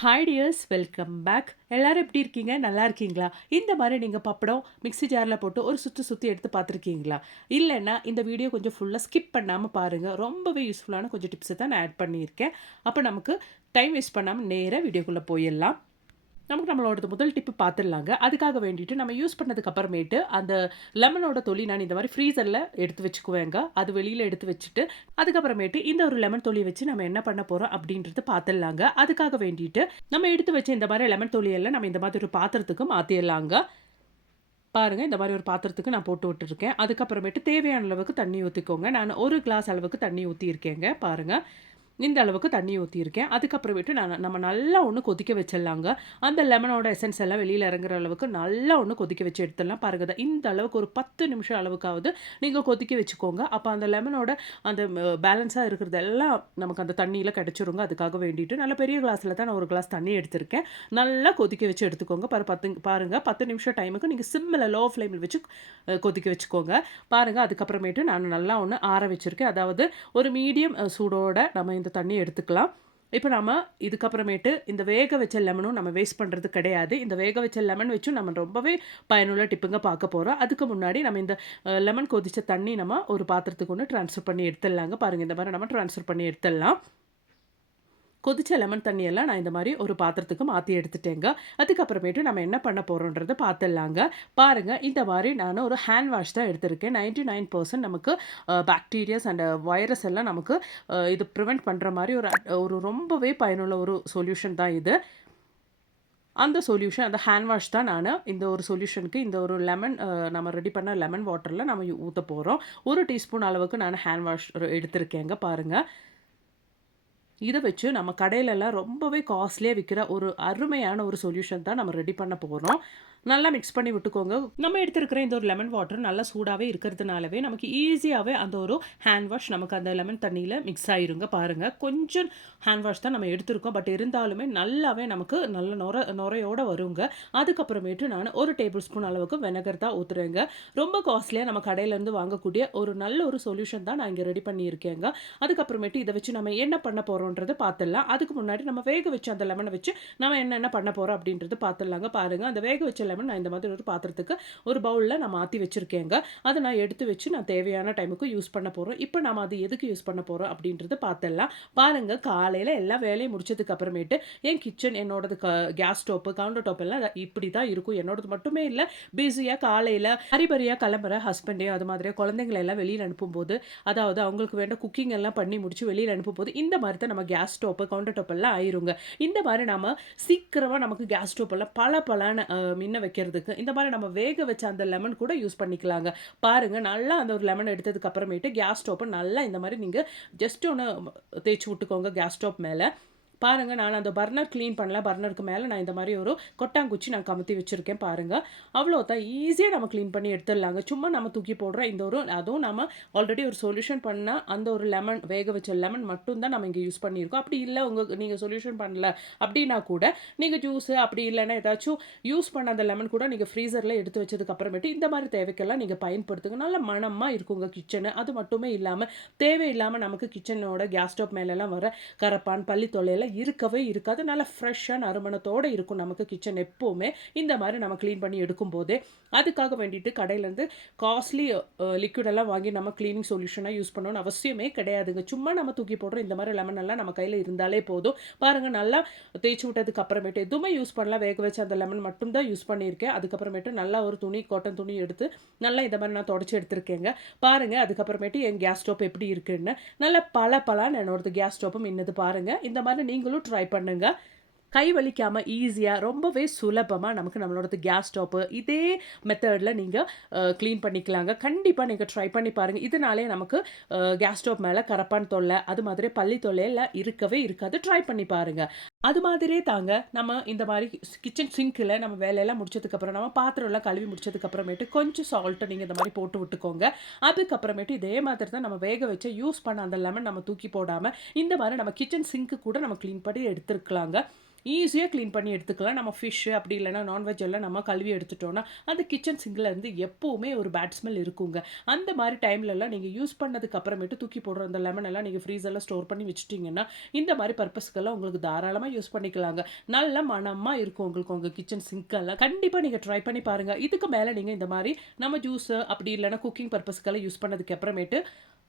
Hi tears, welcome back. எல்லாரும் எப்படி இருக்கீங்க? நல்லா இருக்கீங்களா? இந்த மாதிரி நீங்கள் பப்படம் மிக்ஸி ஜாரில் போட்டு ஒரு சுற்றி சுற்றி எடுத்து பார்த்துருக்கீங்களா? இல்லைன்னா இந்த வீடியோ கொஞ்சம் ஃபுல்லாக ஸ்கிப் பண்ணாமல் பாருங்கள். ரொம்பவே யூஸ்ஃபுல்லான கொஞ்சம் டிப்ஸை தான் நான் ஆட் பண்ணியிருக்கேன். அப்போ நமக்கு டைம் வேஸ்ட் பண்ணாமல் நேராக வீடியோக்குள்ளே போயிடலாம். நமக்கு நம்மளோடது முதல் டிப்பு பார்த்துடலாங்க. அதுக்காக வேண்டிட்டு நம்ம யூஸ் பண்ணதுக்கு அப்புறமேட்டு அந்த லெமனோட தொலி நான் இந்த மாதிரி ஃப்ரீசரில் எடுத்து வச்சுக்குவேங்க. அது வெளியில் எடுத்து வச்சுட்டு அதுக்கப்புறமேட்டு இந்த ஒரு லெமன் தொலியை வச்சு நம்ம என்ன பண்ண போறோம் அப்படின்றது பார்த்துடலாங்க. அதுக்காக வேண்டிட்டு நம்ம எடுத்து வச்ச இந்த மாதிரி லெமன் தொலியெல்லாம் நம்ம இந்த மாதிரி ஒரு பாத்திரத்துக்கு மாற்றிடலாங்க. பாருங்க, இந்த மாதிரி ஒரு பாத்திரத்துக்கு நான் போட்டு விட்டுருக்கேன். அதுக்கப்புறமேட்டு தேவையான அளவுக்கு தண்ணி ஊற்றிக்கோங்க. நான் ஒரு கிளாஸ் அளவுக்கு தண்ணி ஊற்றியிருக்கேங்க. பாருங்க, இந்த அளவுக்கு தண்ணி ஊற்றியிருக்கேன். அதுக்கப்புறமேட்டு நம்ம நல்லா ஒன்று கொதிக்க வச்சிடலாங்க. அந்த லெமனோட எசன்ஸ் எல்லாம் வெளியில் இறங்குற அளவுக்கு நல்லா ஒன்று கொதிக்க வச்சு எடுத்துடலாம். பாருங்க, இந்த அளவுக்கு ஒரு 10 நிமிஷம் அளவுக்காவது நீங்கள் கொதிக்க வச்சுக்கோங்க. அப்போ அந்த லெமனோட அந்த பேலன்ஸாக இருக்கிறது எல்லாம் நமக்கு அந்த தண்ணியில் கிடச்சிருங்க. அதுக்காக வேண்டிட்டு நல்ல பெரிய கிளாஸில் தான் நான் ஒரு கிளாஸ் தண்ணி எடுத்திருக்கேன். நல்லா கொதிக்க வச்சு எடுத்துக்கோங்க. பாருங்க, 10 நிமிஷம் டைமுக்கு நீங்கள் சிம்மில் லோ ஃப்ளேமில் வச்சு கொதிக்க வச்சுக்கோங்க. பாருங்க, அதுக்கப்புறமேட்டு நான் நல்லா ஒன்று ஆற வச்சுருக்கேன். அதாவது ஒரு மீடியம் சூடோட நம்ம இந்த தண்ணியை எடுத்துக்கலாம். இப்போ நம்ம இதுக்கப்புறமேட்டு இந்த வேக வச்ச லெமனும் நம்ம வேஸ்ட் பண்ணுறது கிடையாது. இந்த வேக வச்ச லெமன் வச்சும் நம்ம ரொம்பவே பயனுள்ள டிப்புங்க பார்க்க போகிறோம். அதுக்கு முன்னாடி நம்ம இந்த லெமன் கொதிச்ச தண்ணி நம்ம ஒரு பாத்திரத்துக்கு ஒன்று ட்ரான்ஸ்ஃபர் பண்ணி எடுத்துடலாங்க. பாருங்கள், இந்த மாதிரி நம்ம ட்ரான்ஸ்ஃபர் பண்ணி எடுத்துடலாம். கொதிச்ச லெமன் தண்ணியெல்லாம் நான் இந்த மாதிரி ஒரு பாத்திரத்துக்கு மாற்றி எடுத்துட்டேங்க. அதுக்கப்புறமேட்டு நம்ம என்ன பண்ண போகிறோன்றதை பார்த்துடலாங்க. பாருங்கள், இந்த மாதிரி நான் ஒரு ஹேண்ட் வாஷ் தான் எடுத்திருக்கேன். 99% நமக்கு பாக்டீரியாஸ் அண்ட் வைரஸ் எல்லாம் நமக்கு இது ப்ரிவெண்ட் பண்ணுற மாதிரி ஒரு ரொம்பவே பயனுள்ள ஒரு சொல்யூஷன் தான் இது. அந்த சொல்யூஷன், அந்த ஹேண்ட் வாஷ் தான் நான் இந்த ஒரு சொல்யூஷனுக்கு இந்த ஒரு லெமன் நம்ம ரெடி பண்ண லெமன் வாட்டரில் நம்ம ஊற்ற போகிறோம். 1 டீஸ்பூன் அளவுக்கு நான் ஹேண்ட் வாஷ் எடுத்திருக்கேங்க. பாருங்கள், இதை வச்சு நம்ம கடையிலலாம் ரொம்பவே காஸ்ட்லியாக விற்கிற ஒரு அருமையான ஒரு சொல்யூஷன் தான் நம்ம ரெடி பண்ண போகிறோம். நல்லா மிக்ஸ் பண்ணி விட்டுக்கோங்க. நம்ம எடுத்துருக்கிற இந்த ஒரு லெமன் வாட்டர் நல்லா சூடாகவே இருக்கிறதுனாலவே நமக்கு ஈஸியாகவே அந்த ஒரு ஹேண்ட் வாஷ் நமக்கு அந்த லெமன் தண்ணியில் மிக்ஸ் ஆயிருங்க. பாருங்கள், கொஞ்சம் ஹேண்ட் வாஷ் தான் நம்ம எடுத்திருக்கோம். பட் இருந்தாலுமே நல்லாவே நமக்கு நல்ல நுரையோடு வருங்க. அதுக்கப்புறமேட்டு நான் 1 டேபிள் ஸ்பூன் அளவுக்கு வினகர் தான் ஊற்றுறேங்க. ரொம்ப காஸ்ட்லியாக நம்ம கடையிலேருந்து வாங்கக்கூடிய ஒரு நல்ல ஒரு சொல்யூஷன் தான் நான் இங்கே ரெடி பண்ணியிருக்கேங்க. அதுக்கப்புறமேட்டு இதை வச்சு நம்ம என்ன பண்ண போகிறோன்றதை பார்த்துடலாம். அதுக்கு முன்னாடி நம்ம வேக வச்சு அந்த லெமனை வச்சு நம்ம என்னென்ன பண்ண போகிறோம் அப்படின்றது பார்த்துடலாங்க. பாருங்கள், அந்த வேக வச்ச லெமன் நான் இந்த மாதிரி ஒரு பாத்திரத்துக்கு ஒரு பவுலில் நான் மாற்றி வச்சுருக்கேங்க. அதை நான் எடுத்து வச்சு நான் தேவையான டைமுக்கு யூஸ் பண்ண போகிறோம். இப்போ நம்ம அது எதுக்கு யூஸ் பண்ண போகிறோம் அப்படின்றது பார்த்துடலாம். பாருங்கள், காலையில் எல்லா வேலையும் முடிச்சதுக்கு அப்புறமேட்டு என் கிச்சன் என்னோடது கேஸ் ஸ்டோப்பு கவுண்டர் டாப் எல்லாம் இப்படி தான் இருக்கும். என்னோடது மட்டுமே இல்லை, பிஸியாக காலையில் ஹரிபரியாக கிளம்புற ஹஸ்பண்டையும் அது மாதிரியே குழந்தைங்களை எல்லாம் வெளியில் அனுப்பும்போது, அதாவது அவங்களுக்கு வேண்ட குக்கிங் எல்லாம் பண்ணி முடிச்சு வெளியில் அனுப்பும்போது இந்த மாதிரி தான் நம்ம கேஸ் ஸ்டோப்பு கவுண்டர் டாப் எல்லாம் ஆயிருங்க. இந்த மாதிரி நம்ம சீக்கிரமாக நமக்கு கேஸ் ஸ்டோப் எல்லாம் பல மின்ன வைக்கிறதுக்கு இந்த மாதிரி நம்ம வேக வச்ச அந்த லெமன் கூட யூஸ் பண்ணிக்கலாங்க. பாருங்க, நல்லா அந்த ஒரு லெமன் எடுத்ததுக்கு அப்புறமேட்டு கேஸ் ஸ்டோப்பை நல்லா இந்த மாதிரி நீங்கள் ஜஸ்ட் ஒன்று தேய்ச்சி விட்டுக்கோங்க கேஸ் ஸ்டோப் மேலே. பாருங்கள், நான் அந்த பர்னர் க்ளீன் பண்ணல. பர்னருக்கு மேலே நான் இந்த மாதிரி ஒரு கொட்டாங்குச்சி நான் கமுத்தி வச்சுருக்கேன். பாருங்கள், அவ்வளோதான், ஈஸியாக நம்ம க்ளீன் பண்ணி எடுத்துடலாங்க. சும்மா நம்ம தூக்கி போடுற இந்த ஒரு அதுவும் நம்ம ஆல்ரெடி ஒரு சொல்யூஷன் பண்ணால் அந்த ஒரு லெமன் வேக வச்ச லெமன் மட்டும்தான் நம்ம இங்கே யூஸ் பண்ணியிருக்கோம். அப்படி இல்லை நீங்கள் சொல்யூஷன் பண்ணல அப்படின்னா கூட நீங்கள் ஜூஸு அப்படி இல்லைன்னா ஏதாச்சும் யூஸ் பண்ண அந்த லெமன் கூட நீங்கள் ஃப்ரீசரில் எடுத்து வச்சதுக்கு அப்புறமேட்டு இந்த மாதிரி தேவைக்கெல்லாம் நீங்கள் பயன்படுத்துங்க. நல்ல மணமாக இருக்குங்க கிச்சனு. அது மட்டுமே இல்லாமல் தேவையில்லாமல் நமக்கு கிச்சனோட கேஸ் ஸ்டோப் மேலெல்லாம் வர கரப்பான் பள்ளி தொல்லையெல்லாம் இருக்கவே இருக்காது. நல்லா ஃப்ரெஷ்ஷாக நறுமணத்தோடு இருக்கும் நமக்கு கிச்சன் எப்போவுமே இந்த மாதிரி நம்ம க்ளீன் பண்ணி எடுக்கும் போதே. அதுக்காக வேண்டிட்டு கடையிலேருந்து காஸ்ட்லி லிக்விடெல்லாம் வாங்கி நம்ம க்ளீனிங் சொல்யூஷனாக யூஸ் பண்ணணும்னு அவசியமே கிடையாதுங்க. சும்மா நம்ம தூக்கி போடுற இந்த மாதிரி லெமன் எல்லாம் நம்ம கையில் இருந்தாலே போதும். பாருங்கள், நல்லா தேய்ச்சி விட்டதுக்கு அப்புறமேட்டு எதுவுமே யூஸ் பண்ணலாம், வேக வச்சு அந்த லெமன் மட்டும் தான் யூஸ் பண்ணியிருக்கேன். அதுக்கப்புறமேட்டு நல்லா ஒரு துணி, காட்டன் துணி எடுத்து நல்லா இந்த மாதிரி நான் தொடச்சி எடுத்திருக்கேங்க. பாருங்கள், அதுக்கப்புறமேட்டு என் கேஸ் ஸ்டோப் எப்படி இருக்குன்னு நல்லா பலான்னு என்னோடது கேஸ் ஸ்டோப்பும் இன்னது. பாருங்கள், இந்த மாதிரி நீங்களும் ட்ரை பண்ணுங்க. கை வலிக்காமல் ஈஸியாக ரொம்பவே சுலபமாக நமக்கு நம்மளோட கேஸ் ஸ்டோப்பு இதே மெத்தடில் நீங்கள் க்ளீன் பண்ணிக்கலாங்க. கண்டிப்பாக நீங்கள் ட்ரை பண்ணி பாருங்கள். இதனாலே நமக்கு கேஸ் ஸ்டோப் மேலே கரப்பான் தொல்லை அது மாதிரி பள்ளி தொல்லையெல்லாம் இருக்கவே இருக்காது. ட்ரை பண்ணி பாருங்கள். அது மாதிரியே தாங்க நம்ம இந்த மாதிரி கிச்சன் சிங்கில் நம்ம வேலையெல்லாம் முடிச்சதுக்கப்புறம் நம்ம பாத்திரம்லாம் கழுவி முடிச்சதுக்கப்புறமேட்டு கொஞ்சம் சால்ட்டை நீங்கள் இந்த மாதிரி போட்டு விட்டுக்கோங்க. அதுக்கப்புறமேட்டு இதே மாதிரி தான் நம்ம வேக வச்சு யூஸ் பண்ண அந்த லெமன் நம்ம தூக்கி போடாமல் இந்த மாதிரி நம்ம கிச்சன் சிங்க்கு கூட நம்ம க்ளீன் பண்ணி எடுத்துருக்கலாங்க. ஈஸியாக க்ளீன் பண்ணி எடுத்துக்கலாம். நம்ம ஃபிஷ்ஷு அப்படி இல்லைனா நான்வெஜ் எல்லாம் நம்ம கழுவி எடுத்துட்டோம்னா, அந்த கிச்சன் சிங்கில் இருந்து எப்போவுமே ஒரு பேட் ஸ்மெல் இருக்குங்க. அந்த மாரி டைம்லலாம் நீங்க யூஸ் பண்ணதுக்கு அப்புறமேட்டு தூக்கி போடுற அந்த லெமன் எல்லாம் நீங்க ஃப்ரீசர்ல ஸ்டோர் பண்ணி வச்சுட்டீங்கன்னா, இந்த மாரி பர்ப்பஸ்க்கெல்லாம் உங்களுக்கு தாராளமா யூஸ் பண்ணிக்கலாங்க. நல்ல மணமா இருக்கும் உங்களுக்கு உங்க கிச்சன் சிங்க்கெல்லாம். கண்டிப்பா நீங்க ட்ரை பண்ணி பாருங்க. இதுக்கு மேல நீங்க இந்த மாரி நம்ம ஜூஸு அப்படி இல்லைனா குக்கிங் பர்ப்பஸ்க்கெல்லாம் யூஸ் பண்ணதுக்கு அப்புறமேட்டு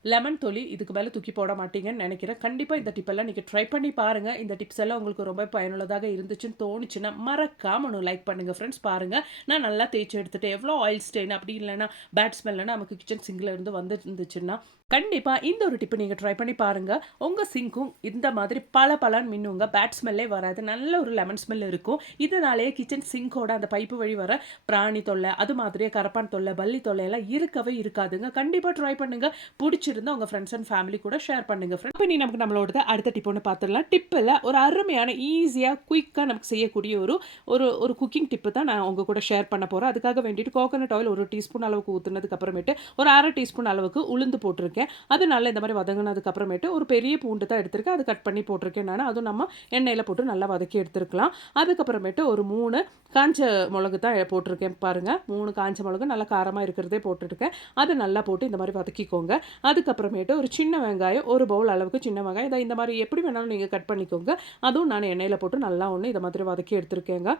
லெமன் தொலி இதுக்கு மேல தூக்கி போட மாட்டீங்கன்னு நெனைக்கிறேன். கண்டிப்பா இந்த டிப் எல்லாம் நீங்க ட்ரை பண்ணி பாருங்க. இந்த டிப்ஸ் எல்லாம் உங்களுக்கு ரொம்ப பயனுள்ளதாக இருந்துச்சுன்னு தோணுச்சுன்னா, மறக்காம ஒண்ணு லைக் பண்ணுங்க ஃப்ரெண்ட்ஸ். பாருங்க, நான் நல்லா தேய்ச்சு எடுத்துட்டேன். எவ்வளோ ஆயில் ஸ்டெயின் அப்படி இல்லைனா பேட் ஸ்மெல்லாம் நமக்கு கிச்சன் சிங்க்ல இருந்து வந்துருந்துச்சுன்னா, கண்டிப்பா இந்த ஒரு டிப் நீங்க ட்ரை பண்ணி பாருங்க. உங்க சிங்க்கும் இந்த மாதிரி பளபளன்னு மின்னுங்க. பேட் ஸ்மெல்லே வராது. நல்ல ஒரு லெமன் ஸ்மெல் இருக்கும். இதனாலேயே கிச்சன் சிங்க்கோட அந்த பைப்பு வழி வர பிராணி தொல்லை, அது மாதிரியே கரப்பான் தொல்லை, பல்லி தொல்லை எல்லாம் இருக்கவே இருக்காதுங்க. கண்டிப்பா ட்ரை பண்ணுங்க. புடிச்சிருந்தா உங்க ஃப்ரெண்ட்ஸ் அண்ட் ஃபேமிலி கூட ஷேர் பண்ணுங்க ஃப்ரெண்ட்ஸ். இப்ப நீ நமக்கு நம்மளோட அடுத்த டிப் ஒண்ணு பார்த்துடலாம். டிப்ல ஒரு அருமையான ஈஸியா குயிக்கா நமக்கு செய்யக்கூடிய ஒரு ஒரு ஒரு குக்கிங் டிப் தான் நான் உங்க கூட ஷேர் பண்ண போறேன். அதுக்காக வேண்டிட்டு கோகனட் ஆயில் 1 டீஸ்பூன் அளவுக்கு ஊத்துனதுக்கு அப்புறமேட்டு ஒரு 1/2 டீஸ்பூன் அளவுக்கு உளுந்து போட்டிருக்கேன். அது நல்லா இந்த மாதிரி வதங்கினதுக்கு அப்புறமேட்டு ஒரு பெரிய பூண்டு தான் எடுத்திருக்கேன். அது கட் பண்ணி போட்டிருக்கேன் நான். அதுவும் நம்ம எண்ணெயில போட்டு நல்லா வதக்கி எடுத்துருக்கலாம். அதுக்கப்புறமேட்டு ஒரு 3 காஞ்ச மிளகு தான் போட்டிருக்கேன் பாருங்க. 3 காஞ்ச மிளகு நல்லா காரமா இருக்கிறதே போட்டுருக்கேன். அது நல்லா போட்டு இந்த மாதிரி வதக்கிக்கோங்க. அதுக்கப்புறமேட்டு ஒரு சின்ன வெங்காயம், ஒரு பவுல் அளவுக்கு சின்ன வெங்காயம், இதை இந்த மாதிரி எப்படி வேணாலும் நீங்க கட் பண்ணிக்கோங்க. அதுவும் நான் எண்ணெயில போட்டு நல்லா இதை மாதிரி வதக்கி எடுத்திருக்கேங்க.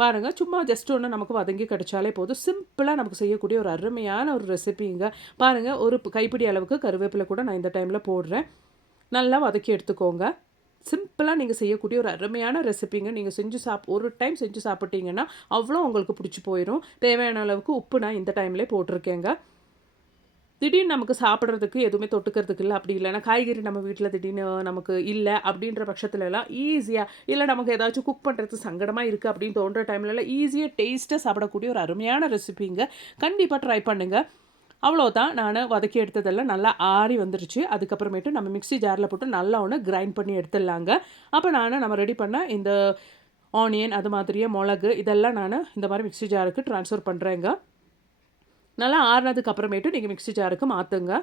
பாருங்க, சும்மா ஜஸ்ட் ஒண்ணு நமக்கு வதங்கி கிடைச்சாலே போதும். சிம்பிளா நமக்கு செய்யக்கூடிய ஒரு அருமையான ஒரு ரெசிபிங்க. பாருங்க, ஒரு கைப்பிடி அளவுக்கு கருவேப்பிலை கூட நான் இந்த டைம்ல போடுறேன். நல்லா வதக்கி எடுத்துக்கோங்க. சிம்பிளா நீங்க செய்யக்கூடிய ஒரு அருமையான ரெசிபிங்க. நீங்க செஞ்சு ஒரு டைம் செஞ்சு சாப்பிட்டீங்கன்னா, அவ்வளோ உங்களுக்கு பிடிச்சு போயிரும். தேவையான அளவுக்கு உப்பு நான் இந்த டைம்லயே போட்டிருக்கேங்க. திடீர்னு நமக்கு சாப்பிட்றதுக்கு எதுவுமே தொட்டுக்கிறதுக்கு இல்ல, அப்படி இல்லைன்னா காய்கறி நம்ம வீட்ல திடீர்னு நமக்கு இல்ல அப்படின்ற பட்சத்துலலாம் ஈஸியா, இல்ல நமக்கு ஏதாச்சும் குக் பண்றதுக்கு சங்கடமா இருக்கு அப்படின்னு தோன்ற டைம்லலாம் ஈஸியா டேஸ்ட்டா சாப்பிடக்கூடிய ஒரு அருமையான ரெசிபிங்க. கண்டிப்பா ட்ரை பண்ணுங்க. அவ்வளோதான், நானு வதக்கி எடுத்ததெல்லாம் நல்லா ஆறி வந்துருச்சு. அதுக்கப்புறமேட்டு நம்ம மிக்ஸி ஜார்ல போட்டு நல்லா கிரைண்ட் பண்ணி எடுத்துடலாங்க. அப்ப நம்ம ரெடி பண்ண இந்த ஆனியன், அது மாதிரியே மிளகு இதெல்லாம் இந்த மாதிரி மிக்ஸி ஜாருக்கு ட்ரான்ஸ்ஃபர் பண்றேங்க. நல்லா ஆறுனதுக்கு அப்புறமேட்டு நீங்க மிக்ஸி ஜாருக்கு மாத்துங்க.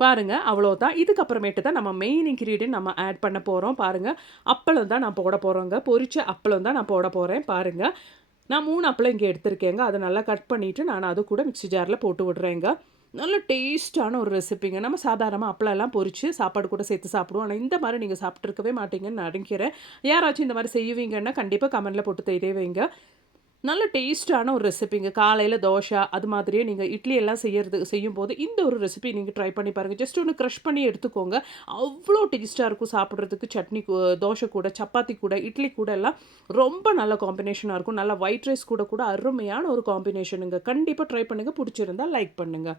பாருங்க, அவ்வளோதான். இதுக்கப்புறமேட்டு தான் நம்ம மெயின் இன்கிரீடியன்ட் நம்ம ஆட் பண்ண போறோம். பாருங்க, அப்பளம் தான் நான் போட போறேங்க. பொரிச்ச அப்பளம் தான் நான் போட போறேன். பாருங்க, நான் 3 அப்பளம் இங்கே எடுத்திருக்கேங்க. அதை நல்லா கட் பண்ணிட்டு நான் அது கூட மிக்ஸி ஜார்ல போட்டு விடுறேங்க. நல்ல டேஸ்ட்டான ஒரு ரெசிபிங்க. நம்ம சாதாரணமா அப்பளம்லாம் பொரிச்சு சாப்பாடு கூட சேர்த்து சாப்பிடுவோம். ஆனா இந்த மாரி நீங்க சாப்பிட்டுருக்கவே மாட்டீங்கன்னு நான் நினைக்கிறேன். யாராச்சும் இந்த மாரி செய்வீங்கன்னா கண்டிப்பா கமெண்ட்ல போட்டு தெரியவைங்க. நல்ல டேஸ்ட்டான ஒரு ரெசிபிங்க. காலையில தோசை, அது மாதிரியே நீங்க இட்லி எல்லாம் செய்யும்போது இந்த ஒரு ரெசிபி நீங்க ட்ரை பண்ணி பாருங்க. ஜஸ்ட் ஒண்ணு கிரஷ் பண்ணி எடுத்துக்கோங்க. அவ்ளோ டேஸ்ட்டா இருக்கும் சாப்பிடுறதுக்கு. சட்னி தோசை கூட, சப்பாத்தி கூட, இட்லி கூட எல்லாம் ரொம்ப நல்ல காம்பினேஷனா இருக்கும். நல்லா ஒயிட் ரைஸ் கூட கூட அருமையான ஒரு காம்பினேஷனுங்க. கண்டிப்பா ட்ரை பண்ணுங்க. புடிச்சிருந்தா லைக் பண்ணுங்க.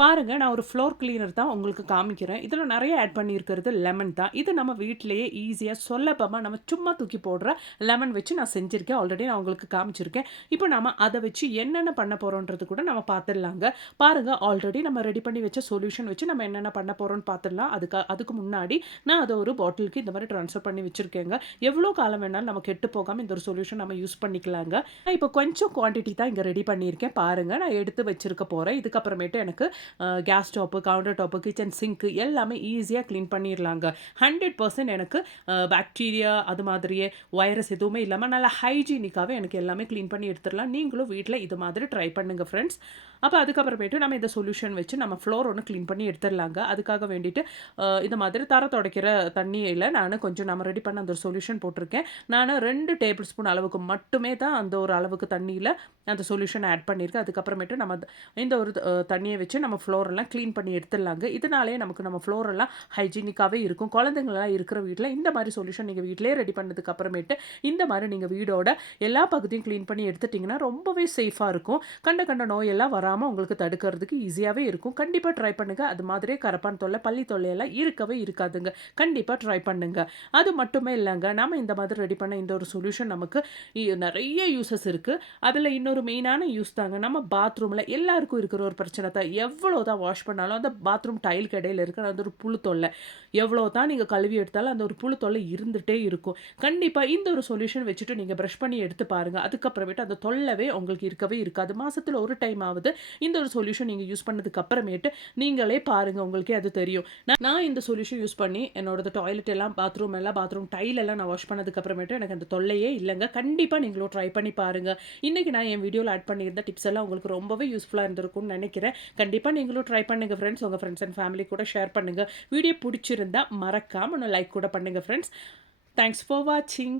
பாருங்க, நான் ஒரு ஃப்ளோர் கிளீனர் தான் உங்களுக்கு காமிக்கிறேன். இதில நெறைய ஆட் பண்ணியிருக்கிறது லெமன் தான். இது நம்ம வீட்லயே ஈஸியா சுலபமா நம்ம சும்மா தூக்கி போடுற லெமன் வச்சு நான் செஞ்சிருக்கேன். ஆல்ரெடி நான் உங்களுக்கு காமிச்சிருக்கேன். இப்போ நாம அத வச்சு என்னென்ன பண்ண போறோம்ன்றது கூட நம்ம பார்த்துடலாங்க. பாருங்க, ஆல்ரெடி நம்ம ரெடி பண்ணி வச்ச சொல்யூஷன் வச்சு நம்ம என்னென்ன பண்ண போறோம்ன்னு பார்த்துடலாம். அதுக்கு முன்னாடி நான் அத ஒரு பாட்டிலுக்கு இந்த மாரி ட்ரான்ஸ்ஃபர் பண்ணி வச்சிருக்கேங்க. எவ்வளோ காலம் வேணாலும் நம்ம கெட்டு போகாம இந்த ஒரு சொல்யூஷன் நம்ம யூஸ் பண்ணிக்கலாங்க. நான் இப்போ கொஞ்சம் குவான்டிட்டி தான் இங்க ரெடி பண்ணியிருக்கேன். பாருங்க, நான் எடுத்து வச்சிருக்க போறேன். இதுக்கப்புறமேட்டு எனக்கு gas stove, counter top, kitchen sink எல்லாமே ஈஸியாக க்ளீன் பண்ணிடலாங்க. 100% எனக்கு பாக்டீரியா, அது மாதிரியே வைரஸ் எதுவுமே இல்லாமல் நல்லா ஹைஜீனிக்காகவே எனக்கு எல்லாமே க்ளீன் பண்ணி எடுத்துடலாம். நீங்களும் வீட்டில் இது மாதிரி ட்ரை பண்ணுங்கள் ஃப்ரெண்ட்ஸ். அப்போ அதுக்கப்புறமேட்டு நம்ம இந்த சொல்யூஷன் வச்சு நம்ம ஃப்ளோர் ஒன்று க்ளீன் பண்ணி எடுத்துடலாங்க. அதுக்காக வேண்டிட்டு இந்த மாதிரி தர துடைக்கிற தண்ணியில் கொஞ்சம் நம்ம ரெடி பண்ண அந்த ஒரு சொல்யூஷன் போட்டிருக்கேன். நான் 2 டேபிள் ஸ்பூன் அளவுக்கு மட்டுமே தான் அந்த ஒரு அளவுக்கு தண்ணியில் அந்த சொல்யூஷன் ஆட் பண்ணியிருக்கேன். அதுக்கப்புறமேட்டு நம்ம இந்த ஒரு தண்ணியை வச்சு நம்ம ஃப்ளோரெல்லாம் க்ளீன் பண்ணி எடுத்துடலாங்க. இதனாலே நமக்கு நம்ம ஃப்ளோரெல்லாம் ஹைஜீனிக்காகவே இருக்கும். குழந்தைங்களாம் இருக்கிற வீட்டில் இந்த மாதிரி சொல்யூஷன் நீங்கள் வீட்டிலே ரெடி பண்ணதுக்கு அப்புறமேட்டு இந்த மாதிரி நீங்கள் வீடோட எல்லா பகுதியும் க்ளீன் பண்ணி எடுத்துட்டிங்கன்னா ரொம்பவே சேஃபாக இருக்கும். கண்ட கண்ட நோயெல்லாம் வராமல் உங்களுக்கு தடுக்கிறதுக்கு ஈஸியாகவே இருக்கும். கண்டிப்பாக ட்ரை பண்ணுங்கள். அது மாதிரியே கரப்பான் தொல்லை, பள்ளி தொல்லையெல்லாம் இருக்கவே இருக்காதுங்க. கண்டிப்பாக ட்ரை பண்ணுங்க. அது மட்டுமே இல்லைங்க, நம்ம இந்த மாதிரி ரெடி பண்ண இந்த ஒரு சொல்யூஷன் நமக்கு நிறைய யூசஸ் இருக்குது. அதில் இன்னொரு மெயினான யூஸ் தாங்க, நம்ம பாத்ரூமில் எல்லாருக்கும் இருக்கிற ஒரு பிரச்சனை தான். எவ்வளோ தான் வாஷ் பண்ணாலும் அந்த பாத்ரூம் டைலுக்கு இடையில இருக்கிற அந்த ஒரு புழு தொல்லை, எவ்வளோ தான் நீங்க கழுவி எடுத்தாலும் அந்த ஒரு புழு தொல்லை இருந்துட்டே இருக்கும். கண்டிப்பா இந்த ஒரு சொல்யூஷன் வச்சுட்டு நீங்க பிரஷ் பண்ணி எடுத்து பாருங்க. அதுக்கப்புறமேட்டு அந்த தொல்லவே உங்களுக்கு இருக்கவே இருக்காது. மாசத்துல ஒரு டைம் ஆவது இந்த ஒரு சொல்யூஷன் நீங்க யூஸ் பண்ணதுக்கு அப்புறமேட்டு நீங்களே பாருங்க. உங்களுக்கே அது தெரியும். நான் இந்த சொல்யூஷன் யூஸ் பண்ணி என்னோடது டாய்லெட் எல்லாம், பாத்ரூம் டைல் எல்லாம் நான் வாஷ் பண்ணதுக்கு அப்புறமேட்டு எனக்கு அந்த தொல்லையே இல்லங்க. கண்டிப்பா நீங்களும் ட்ரை பண்ணி பாருங்க. இன்னைக்கு நான் என் வீடியோல ஆட் பண்ணியிருந்த டிப்ஸ் எல்லாம் உங்களுக்கு ரொம்பவே யூஸ்ஃபுல்லா இருந்திருக்கும்னு நெனைக்கிறேன். கண்டிப்பா நீங்களும் ட்ரை பண்ணுங்க ஃப்ரெண்ட்ஸ். உங்க ஃப்ரெண்ட்ஸ் அண்ட் ஃபேமிலி கூட ஷேர் பண்ணுங்க. வீடியோ புடிச்சிருந்தா மறக்காம லைக் கூட பண்ணுங்க ஃப்ரெண்ட்ஸ். தேங்க்ஸ் ஃபார் வாட்சிங்.